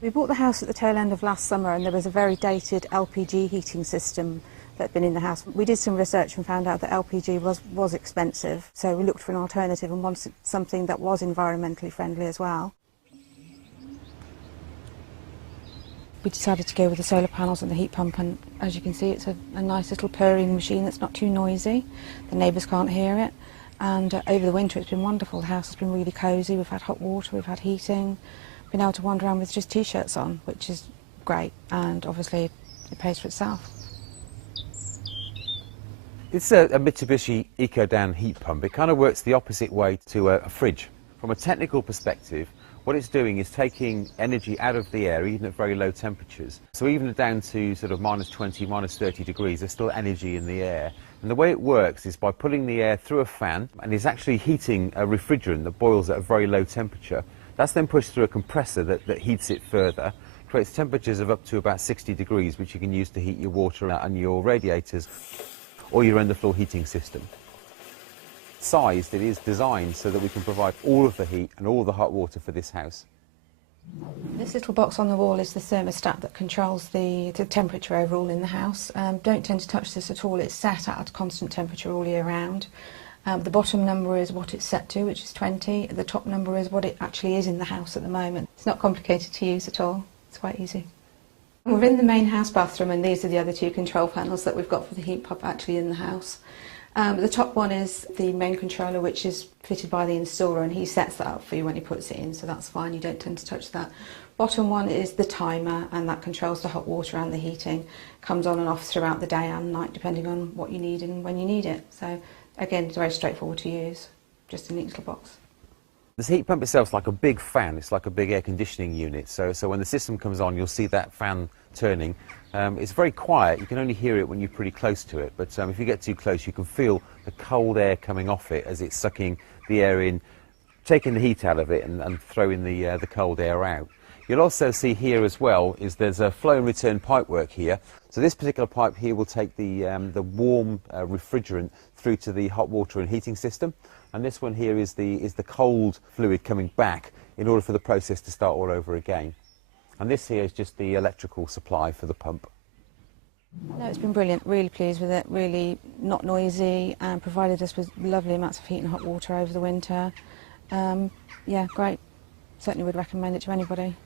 We bought the house at the tail end of last summer, and there was a very dated LPG heating system that had been in the house. We did some research and found out that LPG was expensive, so we looked for an alternative and wanted something that was environmentally friendly as well. We decided to go with the solar panels and the heat pump, and as you can see, it's a nice little purring machine that's not too noisy. The neighbours can't hear it, and over the winter it's been wonderful. The house has been really cosy. We've had hot water, we've had heating, been able to wander around with just t-shirts on, which is great, and obviously it pays for itself. It's a Mitsubishi EcoDan heat pump. It kind of works the opposite way to a fridge. From a technical perspective, what it's doing is taking energy out of the air, even at very low temperatures. So even down to sort of -20, -30 degrees, there's still energy in the air. And the way it works is by pulling the air through a fan, and it's actually heating a refrigerant that boils at a very low temperature. That's then pushed through a compressor that heats it further, creates temperatures of up to about 60 degrees, which you can use to heat your water and your radiators or your underfloor heating system. Sized, it is designed so that we can provide all of the heat and all the hot water for this house. This little box on the wall is the thermostat that controls the temperature overall in the house. Don't tend to touch this at all. It's set at a constant temperature all year round. The bottom number is what it's set to, which is 20. The top number is what it actually is in the house at the moment. It's not complicated to use at all. It's quite easy. We're in the main house bathroom, and these are the other two control panels that we've got for the heat pump actually in the house. The top one is the main controller, which is fitted by the installer, and he sets that up for you when he puts it in, so that's fine. You don't tend to touch that. Bottom one is the timer, and that controls the hot water and the heating. Comes on and off throughout the day and night, depending on what you need and when you need it. So again, it's very straightforward to use, just a neat little box. This heat pump itself is like a big fan. It's like a big air conditioning unit. So when the system comes on, you'll see that fan turning. It's very quiet. You can only hear it when you're pretty close to it. But if you get too close, you can feel the cold air coming off it as it's sucking the air in, taking the heat out of it and throwing the cold air out. You'll also see here as well is there's a flow and return pipe work here. So this particular pipe here will take the warm refrigerant through to the hot water and heating system, and this one here is the cold fluid coming back in order for the process to start all over again. And this here is just the electrical supply for the pump. No, it's been brilliant. Really pleased with it. Really not noisy, and provided us with lovely amounts of heat and hot water over the winter. Yeah, great. Certainly would recommend it to anybody.